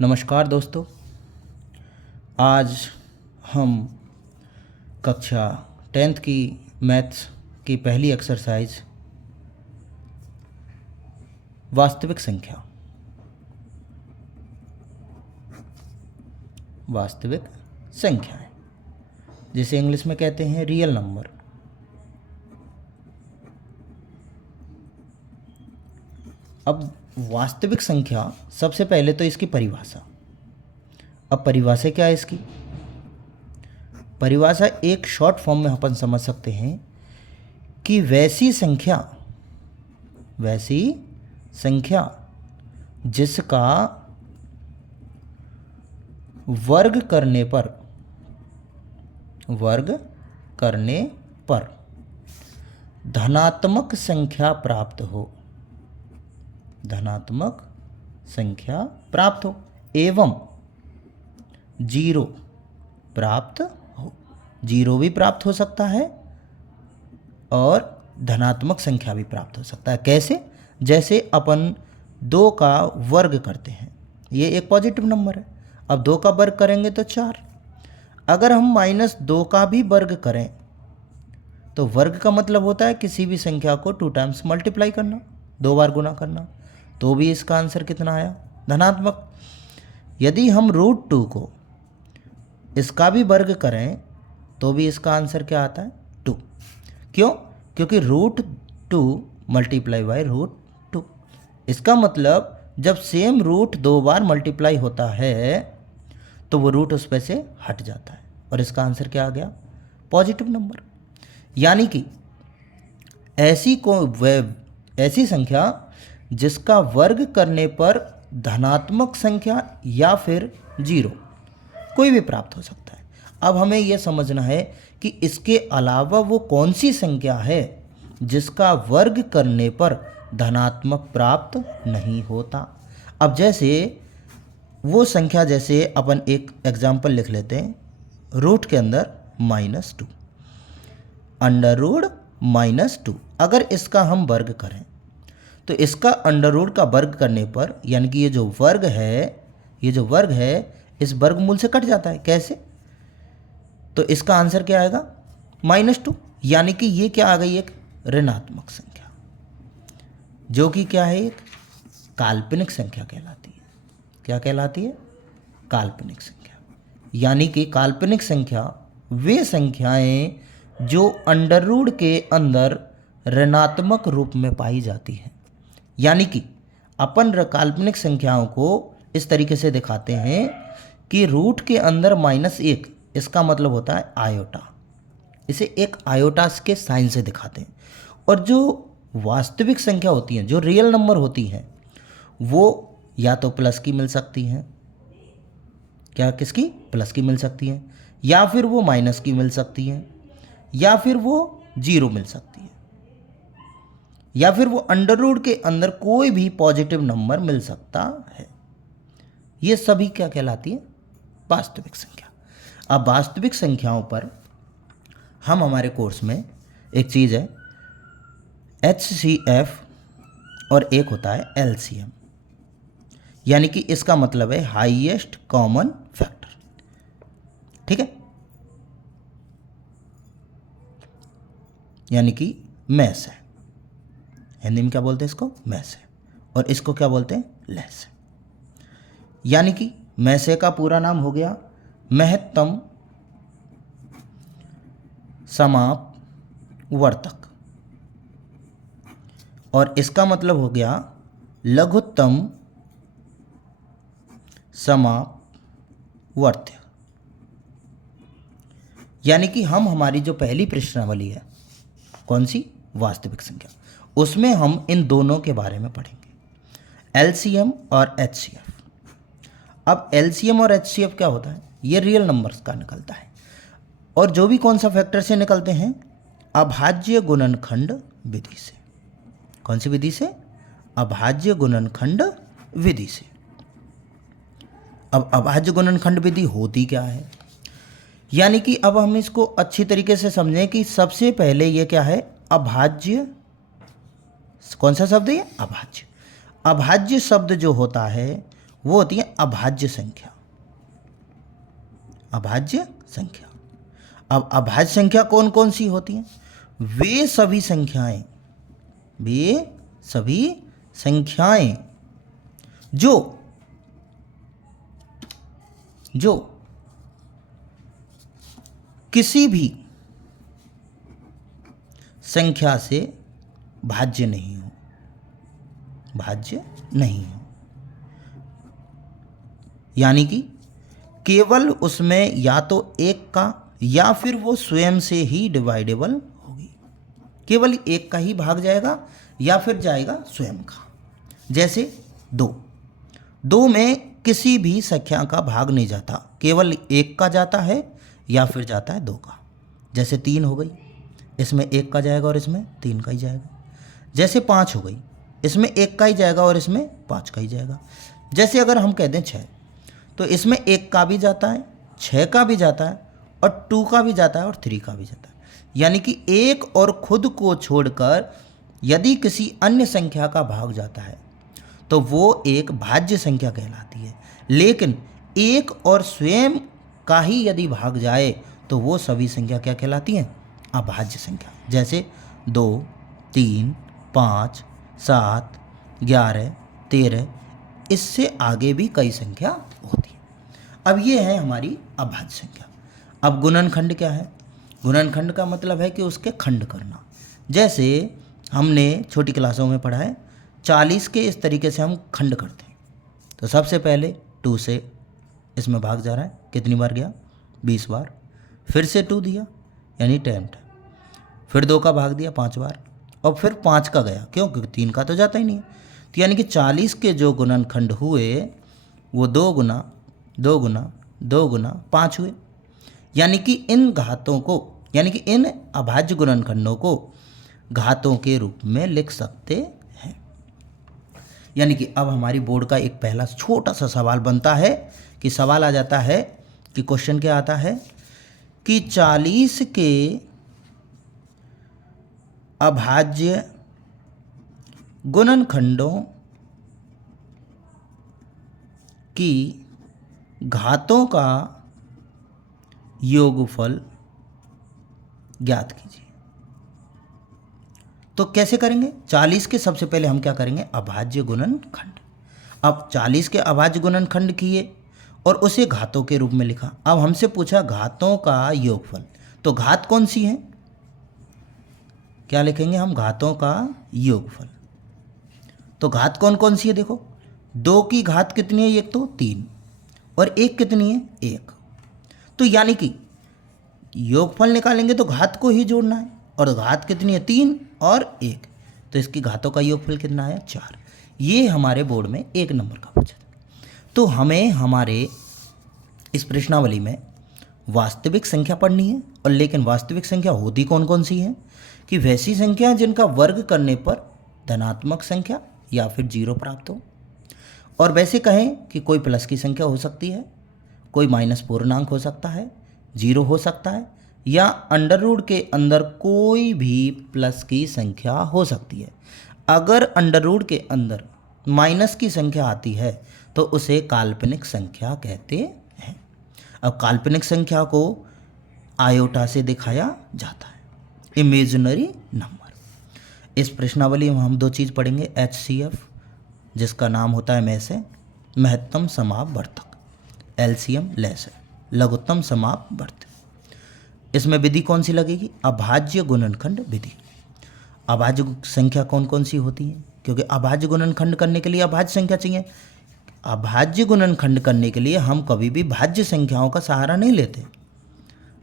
नमस्कार दोस्तों। आज हम कक्षा 10th की मैथ्स की पहली एक्सरसाइज वास्तविक संख्याएं जिसे इंग्लिश में कहते हैं रियल नंबर। अब वास्तविक संख्या, सबसे पहले तो इसकी परिभाषा। अब परिभाषा क्या है इसकी? परिभाषा एक शॉर्ट फॉर्म में अपन समझ सकते हैं कि वैसी संख्या जिसका वर्ग करने पर धनात्मक संख्या प्राप्त हो एवं जीरो प्राप्त हो। जीरो भी प्राप्त हो सकता है और धनात्मक संख्या भी प्राप्त हो सकता है। कैसे? जैसे अपन 2 का वर्ग करते हैं, ये एक पॉजिटिव नंबर है। अब 2 का वर्ग करेंगे तो 4। अगर हम -2 का भी वर्ग करें तो वर्ग का मतलब होता है किसी भी संख्या को 2 टाइम्स मल्टीप्लाई करना, 2 बार गुना करना। तो भी इसका आंसर कितना आया? धनात्मक। यदि हम √2 को इसका भी वर्ग करें तो भी इसका आंसर क्या आता है? 2। क्यों? क्योंकि √2 मल्टीप्लाई बाय √2। इसका मतलब जब सेम रूट 2 बार मल्टीप्लाई होता है तो वो रूट उस पे से हट जाता है और इसका आंसर क्या आ गया? Positive number. यानी कि ऐसी संख्या जिसका वर्ग करने पर धनात्मक संख्या या फिर जीरो कोई भी प्राप्त हो सकता है। अब हमें यह समझना है कि इसके अलावा वो कौन सी संख्या है जिसका वर्ग करने पर धनात्मक प्राप्त नहीं होता। अब जैसे वो संख्या, जैसे अपन एक एग्जाम्पल लिख लेते हैं, रूट के अंदर -2, अंडर रूट -2। अगर इसका हम वर्ग करें तो इसका अंडर रूट का वर्ग करने पर, यानी कि ये जो वर्ग है इस वर्गमूल से कट जाता है। कैसे? तो इसका आंसर क्या आएगा? -2। यानी कि ये क्या आ गई? एक ऋणात्मक संख्या, जो कि क्या है? एक काल्पनिक संख्या कहलाती है। क्या कहलाती है? काल्पनिक संख्या। यानी कि काल्पनिक संख्या वे संख्याएं जो अंडर रूट के अंदर ऋणात्मक रूप में पाई जाती हैं। यानी कि अपन काल्पनिक संख्याओं को इस तरीके से दिखाते हैं कि रूट के अंदर -1, इसका मतलब होता है आयोटा। इसे एक आयोटा के साइन से दिखाते हैं। और जो वास्तविक संख्या होती हैं, जो रियल नंबर होती हैं, वो या तो प्लस की मिल सकती हैं, क्या किसकी? प्लस की मिल सकती हैं, या फिर वो माइनस की मिल सकती हैं, या फिर वो जीरो मिल सकती है, या फिर वो अंडर रूट के अंदर कोई भी पॉजिटिव नंबर मिल सकता है। ये सभी क्या कहलाती है? वास्तविक संख्या। अब वास्तविक संख्याओं पर हम हमारे कोर्स में एक चीज़ है HCF और एक होता है LCM। यानी कि इसका मतलब है हाईएस्ट कॉमन फैक्टर। ठीक है? यानी कि मैस है। हिंदी में क्या बोलते हैं इसको? मैस है। और इसको क्या बोलते हैं? लेस है। यानी कि मैसे का पूरा नाम हो गया महत्तम समापवर्तक, और इसका मतलब हो गया लघुत्तम समापवर्त्य। यानी कि हम हमारी जो पहली प्रश्नावली है, कौन सी? वास्तविक संख्या, उसमें हम इन दोनों के बारे में पढ़ेंगे, LCM और HCF। अब LCM और HCF क्या होता है? ये रियल नंबर्स का निकलता है। और जो भी कौन सा फैक्टर से निकलते हैं? अभाज्य गुणनखंड विधि से। कौन सी विधि से? अभाज्य गुणनखंड विधि से। अब अभाज्य गुणनखंड विधि होती क्या है? यानी कि अब हम इसको अच्छी तरीके से समझें कि सबसे पहले ये क्या है? अभाज्य। कौन सा शब्द है? अभाज्य। अभाज्य शब्द जो होता है वो होती है अभाज्य संख्या। अभाज्य संख्या। अब अभाज्य संख्या कौन कौन सी होती हैं? वे सभी संख्याएं जो किसी भी संख्या से भाज्य नहीं हो। यानी कि केवल उसमें या तो एक का या फिर वो स्वयं से ही डिवाइडेबल होगी। केवल एक का ही भाग जाएगा या फिर जाएगा स्वयं का। जैसे 2 में किसी भी संख्या का भाग नहीं जाता, केवल एक का जाता है या फिर जाता है 2 का। जैसे 3 हो गई, इसमें एक का जाएगा और इसमें 3 का ही जाएगा। जैसे 5 हो गई, इसमें एक का ही जाएगा और इसमें 5 का ही जाएगा। जैसे अगर हम कह दें 6, तो इसमें एक का भी जाता है, 6 का भी जाता है और 2 का भी जाता है और 3 का भी जाता है। यानी कि एक और खुद को छोड़कर यदि किसी अन्य संख्या का भाग जाता है तो वो एक भाज्य संख्या कहलाती है। लेकिन एक और स्वयं का ही यदि भाग जाए तो वो सभी संख्या क्या कहलाती हैं? अभाज्य संख्या। जैसे 2, 3, 5, 7, 11, 13, इससे आगे भी कई संख्या होती है। अब ये है हमारी अभाज्य संख्या। अब गुणनखंड क्या है? गुणनखंड का मतलब है कि उसके खंड करना। जैसे हमने छोटी क्लासों में पढ़ा है, 40 के इस तरीके से हम खंड करते हैं। तो सबसे पहले 2 से इसमें भाग जा रहा है, कितनी बार गया? 20 बार। फिर से 2 दिया यानी 10, फिर 2 का भाग दिया 5 बार और फिर 5 का गया, क्यों? क्योंकि 3 का तो जाता ही नहीं है। तो यानी कि 40 के जो गुणनखंड हुए वो 2 गुना 2 गुना 2 गुना 5 हुए। यानी कि इन घातों को, यानी कि इन अभाज्य गुणनखंडों को घातों के रूप में लिख सकते हैं। यानी कि अब हमारी बोर्ड का एक पहला छोटा सा सवाल बनता है कि सवाल आ जाता है कि क्वेश्चन क्या आता है कि 40 के अभाज्य गुणनखंडों की घातों का योगफल ज्ञात कीजिए। तो कैसे करेंगे? 40 के सबसे पहले हम क्या करेंगे? अभाज्य गुणनखंड। अब 40 के अभाज्य गुणनखंड किए और उसे घातों के रूप में लिखा। अब हमसे पूछा घातों का योगफल, तो घात कौन सी है? क्या लिखेंगे हम? घातों का योगफल। तो घात कौन कौन सी है? देखो, 2 की घात कितनी है? एक तो 3 और 1 कितनी है? 1। तो यानी कि योगफल निकालेंगे तो घात को ही जोड़ना है, और घात कितनी है? 3 और 1। तो इसकी घातों का योगफल कितना है? 4। ये हमारे बोर्ड में 1 नंबर का पूछा। तो हमें हमारे इस प्रश्नावली में वास्तविक संख्या पढ़नी है, और लेकिन वास्तविक संख्या होती कौन कौन सी है? कि वैसी संख्या जिनका वर्ग करने पर धनात्मक संख्या या फिर 0 प्राप्त हो। और वैसे कहें कि कोई प्लस की संख्या हो सकती है, कोई माइनस पूर्णांक हो सकता है, 0 हो सकता है, या अंडर रूट के अंदर कोई भी प्लस की संख्या हो सकती है। अगर अंडर रूट के अंदर माइनस की संख्या आती है तो उसे काल्पनिक संख्या कहते हैं। अब काल्पनिक संख्या को आयोटा से दिखाया जाता है, इमेजिनरी नंबर। इस प्रश्नावली में हम 2 चीज़ पढ़ेंगे, HCF जिसका नाम होता है में से महत्तम समापवर्तक, LCM लेस है, लघुत्तम समापवर्तक। इसमें विधि कौन सी लगेगी? अभाज्य गुणनखंड विधि। अभाज्य संख्या कौन कौन सी होती है? क्योंकि अभाज्य गुणनखंड करने के लिए अभाज्य संख्या चाहिए। अभाज्य गुणनखंड करने के लिए हम कभी भी भाज्य संख्याओं का सहारा नहीं लेते।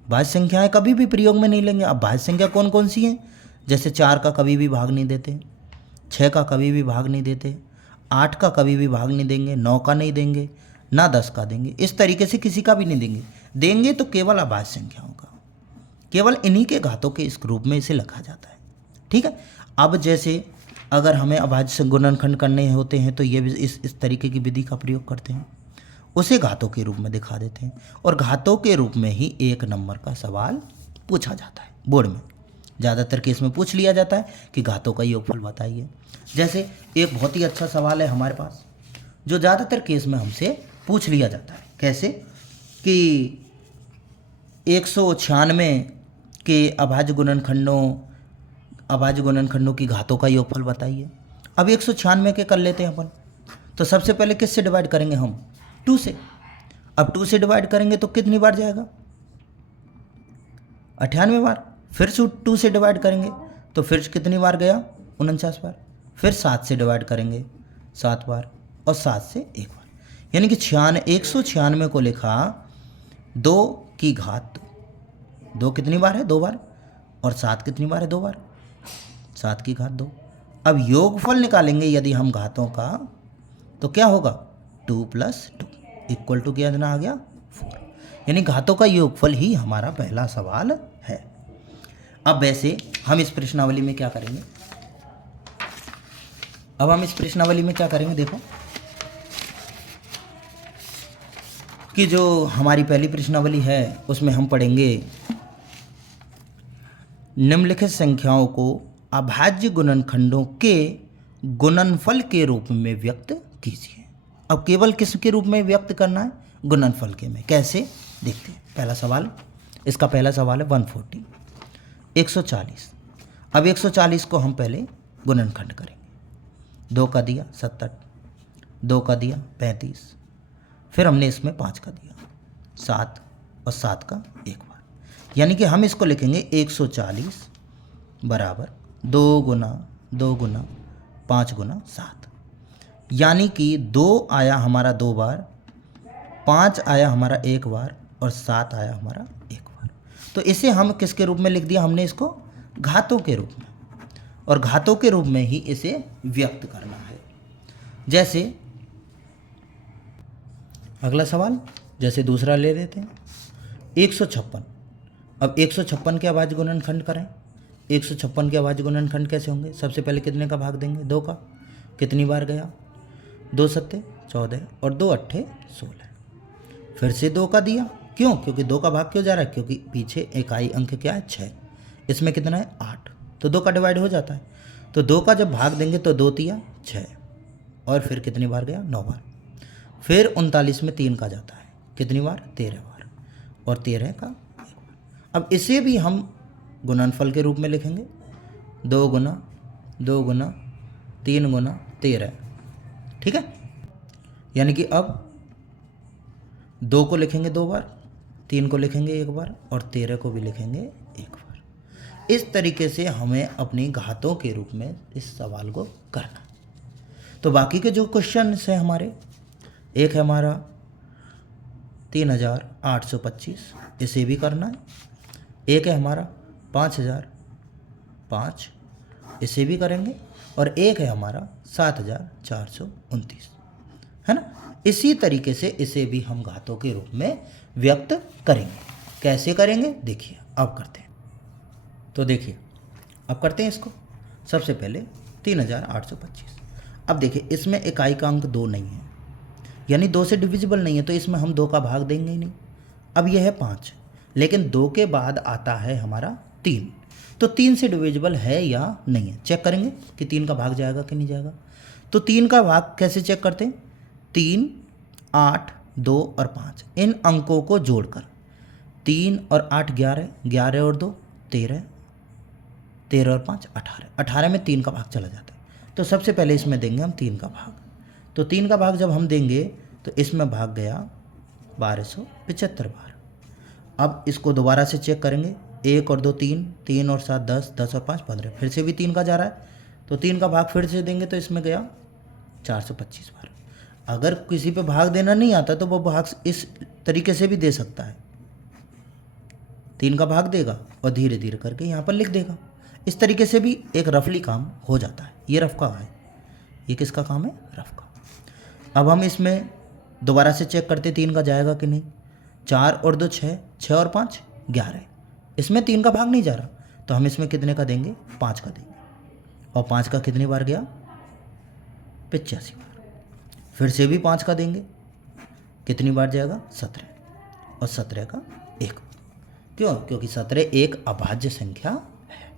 भाज्य संख्याएं कभी भी प्रयोग में नहीं लेंगे। अब भाज्य संख्या कौन कौन सी हैं? जैसे 4 का कभी भी भाग नहीं देते, 6 का कभी भी भाग नहीं देते, 8 का कभी भी भाग नहीं देंगे, 9 का नहीं देंगे, ना 10 का देंगे। इस तरीके से किसी का भी नहीं देंगे। देंगे तो केवल अभाज्य संख्याओं का, केवल इन्हीं के घातों के इस रूप में इसे लिखा जाता है। ठीक है। अब जैसे अगर हमें अभाज्य गुणनखंड करने होते हैं तो ये इस तरीके की विधि का प्रयोग करते हैं, उसे घातों के रूप में दिखा देते हैं, और घातों के रूप में ही 1 नंबर का सवाल पूछा जाता है बोर्ड में। ज़्यादातर केस में पूछ लिया जाता है कि घातों का योगफल बताइए। जैसे एक बहुत ही अच्छा सवाल है हमारे पास, जो ज़्यादातर केस में हमसे पूछ लिया जाता है। कैसे कि 196 के अभाज्य गुणनखंडों की घातों का योगफल बताइए। अब 196 के कर लेते हैं अपन। तो सबसे पहले किससे डिवाइड करेंगे हम? 2 से। अब 2 से डिवाइड करेंगे तो कितनी बार जाएगा? 98 बार। फिर से 2 से डिवाइड करेंगे तो फिर कितनी बार गया? 49 बार। फिर 7 से डिवाइड करेंगे 7 बार, और 7 से 1 बार। यानी कि 196 को लिखा 2 की घात 2 कितनी बार है? 2 बार। और 7 कितनी बार है? 2 बार। 7 की घात 2। अब योगफल निकालेंगे यदि हम घातों का, तो क्या होगा? 2 + 2 इक्वल टू कितना आ गया? 4। यानी घातों का योगफल ही हमारा पहला सवाल है। अब वैसे हम इस प्रश्नावली में क्या करेंगे? देखो कि जो हमारी पहली प्रश्नावली है उसमें हम पढ़ेंगे निम्नलिखित संख्याओं को अभाज्य गुणनखंडों के गुणनफल के रूप में व्यक्त कीजिए। अब केवल किसके रूप में व्यक्त करना है? गुणनफल के में। कैसे? देखते हैं। पहला सवाल, इसका पहला सवाल है 140, 140। अब 140 को हम पहले गुणनखंड करेंगे। 2 का दिया 70, 2 का दिया 35, फिर हमने इसमें 5 का दिया 7, और 7 का 1 बार। यानी कि हम इसको लिखेंगे 140 बराबर 2 गुना 5 गुना 7। यानी कि 2 आया हमारा 2 बार, 5 आया हमारा 1 बार, और 7 आया हमारा 1 बार। तो इसे हम किसके रूप में लिख दिया हमने? इसको घातों के रूप में, और घातों के रूप में ही इसे व्यक्त करना है। जैसे अगला सवाल, जैसे दूसरा ले लेते हैं 156। अब 156 के अभाज्य गुणनखंड करें। 156 के अभाज्य गुणनखंड कैसे होंगे? सबसे पहले कितने का भाग देंगे? 2 का। कितनी बार गया? 2 सत्ते 14 और 2 अट्ठे 16। फिर से 2 का दिया। क्यों? क्योंकि 2 का भाग क्यों जा रहा है? क्योंकि पीछे इकाई अंक क्या है? 6। इसमें कितना है? 8। तो 2 का डिवाइड हो जाता है। तो 2 का जब भाग देंगे तो 2 तिया 6, और फिर कितनी बार गया? 9 बार। फिर 39 में 3 का जाता है। कितनी बार? 13 बार, और 13 का 1 बार। अब इसे भी हम गुणनफल के रूप में लिखेंगे। 2 गुना 3 गुना 13। ठीक है। यानी कि अब 2 को लिखेंगे 2 बार, 3 को लिखेंगे 1 बार, और 13 को भी लिखेंगे 1 बार। इस तरीके से हमें अपनी घातों के रूप में इस सवाल को करना। तो बाकी के जो क्वेश्चन हैं हमारे, एक है हमारा 3825, इसे भी करना है। एक है हमारा 5005, इसे भी करेंगे। और एक है हमारा 7429, है ना। इसी तरीके से इसे भी हम घातों के रूप में व्यक्त करेंगे। कैसे करेंगे? देखिए अब करते हैं। तो देखिए अब करते हैं इसको। सबसे पहले 3825। अब देखिए इसमें इकाई का अंक 2 नहीं है, यानी 2 से डिविजिबल नहीं है, तो इसमें हम 2 का भाग देंगे ही नहीं। अब यह है 5, लेकिन 2 के बाद आता है हमारा 3, तो 3 से डिविजिबल है या नहीं है चेक करेंगे कि 3 का भाग जाएगा कि नहीं जाएगा। तो 3 का भाग कैसे चेक करते हैं? 3, 8, 2 और 5 इन अंकों को जोड़कर 3 और 8 11, 11 और 2 13, 13 और 5 18, 18 में 3 का भाग चला जाता है। तो सबसे पहले इसमें देंगे हम 3 का भाग। तो 3 का भाग जब हम देंगे तो इसमें भाग गया 1275 बार। अब इसको दोबारा से चेक करेंगे। 1 और 2 3, 3 और 7 10, 10 और 5 15, फिर से भी 3 का जा रहा है, तो 3 का भाग फिर से देंगे तो इसमें गया 425 बार। अगर किसी पे भाग देना नहीं आता तो वो भाग इस तरीके से भी दे सकता है। 3 का भाग देगा और धीरे धीरे करके यहाँ पर लिख देगा। इस तरीके से भी एक रफली काम हो जाता है। ये रफ का है, ये किसका काम है? रफ का। अब हम इसमें दोबारा से चेक करते 3 का जाएगा कि नहीं। 4 और 2 6, 6 और 5 11, इसमें 3 का भाग नहीं जा रहा, तो हम इसमें कितने का देंगे? 5 का देंगे। और 5 का कितनी बार गया? 85 बार। फिर से भी 5 का देंगे, कितनी बार जाएगा? 17, और 17 का 1। क्यों? क्योंकि 17 एक अभाज्य संख्या है।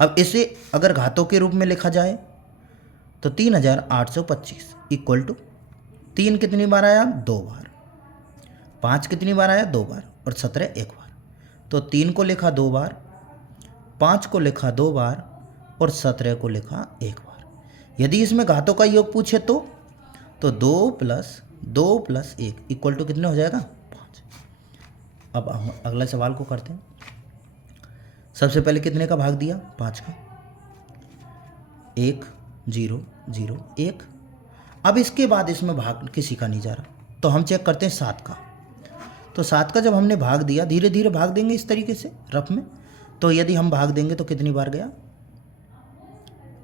अब इसे अगर घातों के रूप में लिखा जाए तो 3825 इक्वल टू 3 कितनी बार आया? 2 बार। 5 कितनी बार आया? 2 बार। और 17 1 बार। तो 3 को लिखा 2 बार, 5 को लिखा 2 बार और 17 को लिखा 1 बार। यदि इसमें घातों का योग पूछे तो 2 + 1 इक्वल टू कितने हो जाएगा? 5। अब हम अगला सवाल को करते हैं। सबसे पहले कितने का भाग दिया? 5 का। 1 0 0 1। अब इसके बाद इसमें भाग किसी का नहीं जा रहा, तो हम चेक करते हैं 7 का। तो 7 का जब हमने भाग दिया, धीरे धीरे भाग देंगे इस तरीके से रफ में, तो यदि हम भाग देंगे तो कितनी बार गया?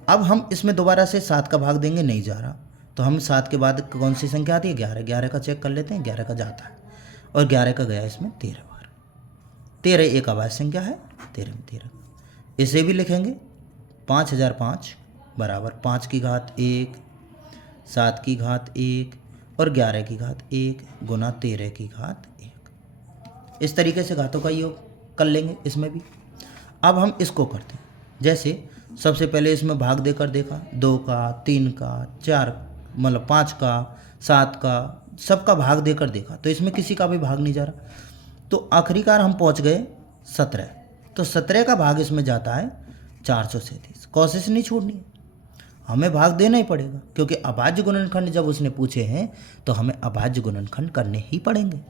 अब हम इसमें दोबारा से 7 का भाग देंगे, नहीं जा रहा, तो हम 7 के बाद कौन सी संख्या आती है? 11। 11 का चेक कर लेते हैं, 11 का जाता है और 11 का गया इसमें 13 बार। 13 एक अभाज्य संख्या है, 13 में 13। इसे भी लिखेंगे 5005 बराबर 5 की घात 1, 7 की घात 1 और 11 की घात 1 गुना 13 की घात 1। इस तरीके से घातों का योग कर लेंगे इसमें भी। अब हम इसको करते हैं। जैसे सबसे पहले इसमें भाग देकर देखा, 2 का, 3 का, 4 मतलब 5 का, 7 का, सबका भाग देकर देखा, तो इसमें किसी का भी भाग नहीं जा रहा। तो आखिरकार हम पहुंच गए 17। तो 17 का भाग इसमें जाता है 437। कोशिश नहीं छोड़नी है, हमें भाग देना ही पड़ेगा, क्योंकि अभाज्य गुणनखंड जब उसने पूछे हैं तो हमें अभाज्य गुणनखंड करने ही पड़ेंगे।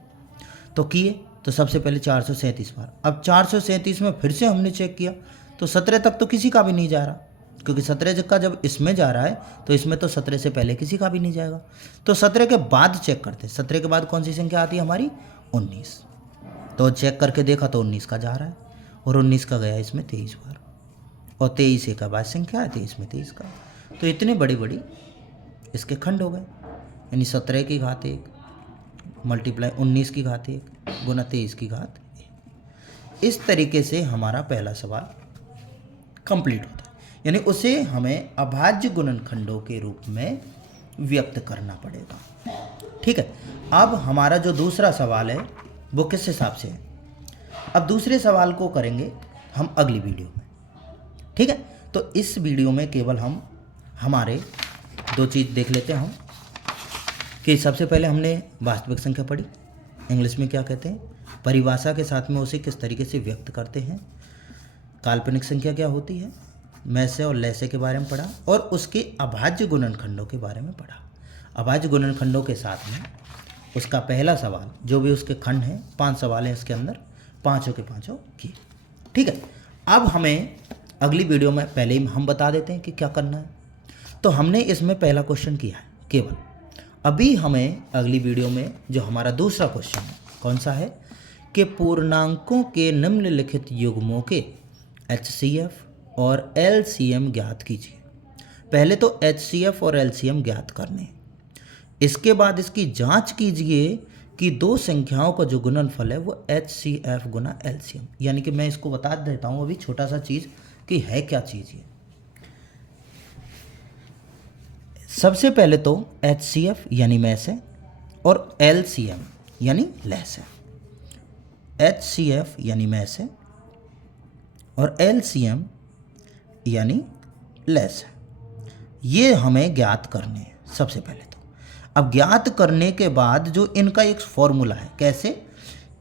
तो किए, तो सबसे पहले 437 बार। अब 437 में फिर से हमने चेक किया तो 17 तक तो किसी का भी नहीं जा रहा, क्योंकि 17 का जब इसमें जा रहा है तो इसमें तो 17 से पहले किसी का भी नहीं जाएगा। तो 17 के बाद चेक करते हैं, 17 के बाद कौन सी संख्या आती है हमारी? 19। तो चेक करके देखा तो 19 का जा रहा है और 19 का गया इसमें 23 बार, और 23 एक अभाज्य संख्या है, 23 में 23 का। तो इतने बड़ी बड़ी इसके खंड हो गए, यानी 17 की घात 1 मल्टीप्लाई 19 की घात 1 गुना 23 की घात 1। इस तरीके से हमारा पहला सवाल कंप्लीट होता है, यानी उसे हमें अभाज्य गुणनखंडों के रूप में व्यक्त करना पड़ेगा। ठीक है, अब हमारा जो दूसरा सवाल है वो किस हिसाब से है? अब दूसरे सवाल को करेंगे हम अगली वीडियो में। ठीक है, तो इस वीडियो में केवल हम हमारे 2 चीज़ देख लेते हैं हम, कि सबसे पहले हमने वास्तविक संख्या पढ़ी, इंग्लिश में क्या कहते हैं, परिभाषा के साथ में उसे किस तरीके से व्यक्त करते हैं, काल्पनिक संख्या क्या होती है, मैसे और लैसे के बारे में पढ़ा, और उसके अभाज्य गुणनखंडों के बारे में पढ़ा। अभाज्य गुणनखंडों के साथ में उसका पहला सवाल, जो भी उसके खंड हैं, 5 सवाल हैं इसके अंदर, पाँचों के पाँचों किए। ठीक है, अब हमें अगली वीडियो में पहले ही हम बता देते हैं कि क्या करना है। तो हमने इसमें पहला क्वेश्चन किया है केवल। अभी हमें अगली वीडियो में जो हमारा दूसरा क्वेश्चन है, कौन सा है, कि पूर्णांकों के निम्नलिखित युग्मों के HCF और LCM ज्ञात कीजिए। पहले तो HCF और LCM ज्ञात करने, इसके बाद इसकी जांच कीजिए कि 2 संख्याओं का जो गुणनफल है वो HCF गुना LCM, यानी कि मैं इसको बता देता हूँ अभी छोटा सा चीज़ कि है क्या चीज़ ये। सबसे पहले तो HCF यानी मैस है और LCM यानी लैस है। HCF यानी मैस है और LCM यानी लैस है। ये हमें ज्ञात करने हैं सबसे पहले तो। अब ज्ञात करने के बाद जो इनका एक फॉर्मूला है, कैसे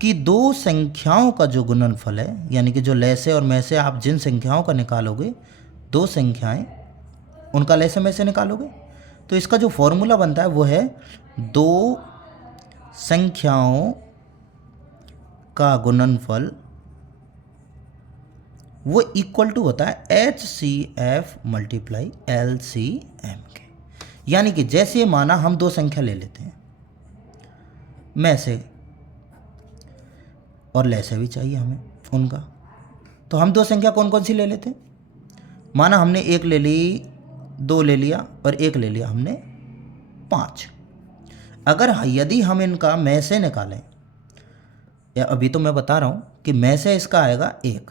कि 2 संख्याओं का जो गुणनफल है, यानी कि जो लैसे और मैसे आप जिन संख्याओं का निकालोगे, 2 संख्याएं उनका लैसे मैसे निकालोगे, तो इसका जो फॉर्मूला बनता है वो है 2 संख्याओं का गुणनफल वो इक्वल टू होता है HCF मल्टीप्लाई LCM के। यानी कि जैसे माना हम 2 संख्या ले लेते हैं, मैसे और लैसे भी चाहिए हमें उनका, तो हम 2 संख्या कौन कौन सी ले लेते हैं। माना हमने 1 ले ली, 2 ले लिया और 1 ले लिया हमने 5। अगर यदि हम इनका मैसे निकालें, या अभी तो मैं बता रहा हूँ कि मैसे इसका आएगा 1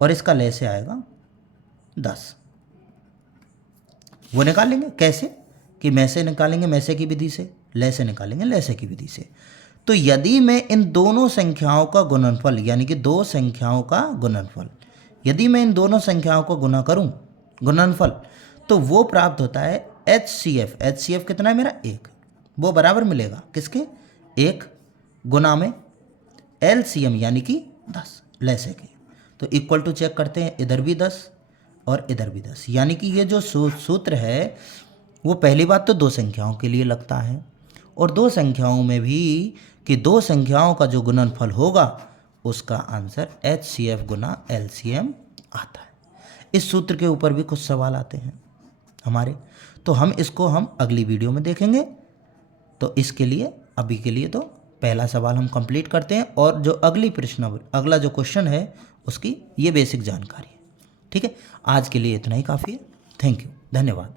और इसका लैसे आएगा 10। वो निकालेंगे कैसे कि मैसे निकालेंगे मैसे की विधि से, लैसे निकालेंगे लैसे की विधि से। तो यदि मैं इन दोनों संख्याओं का गुणनफल, यानी कि 2 संख्याओं का गुणनफल, यदि मैं इन दोनों संख्याओं को गुना करूं गुणनफल, तो वो प्राप्त होता है HCF। HCF कितना है मेरा 1। वो बराबर मिलेगा किसके, 1 गुना में LCM यानी कि 10 लैसे की। तो इक्वल टू चेक करते हैं, इधर भी 10 और इधर भी 10, यानी कि ये जो सूत्र है वो पहली बात तो दो संख्याओं के लिए लगता है, और दो संख्याओं में भी कि दो संख्याओं का जो गुणनफल होगा उसका आंसर HCF गुना LCM आता है। इस सूत्र के ऊपर भी कुछ सवाल आते हैं हमारे, तो हम इसको अगली वीडियो में देखेंगे। तो इसके लिए अभी के लिए तो पहला सवाल हम कंप्लीट करते हैं, और जो अगला जो क्वेश्चन है उसकी ये बेसिक जानकारी है। ठीक है, आज के लिए इतना ही काफ़ी है। थैंक यू, धन्यवाद।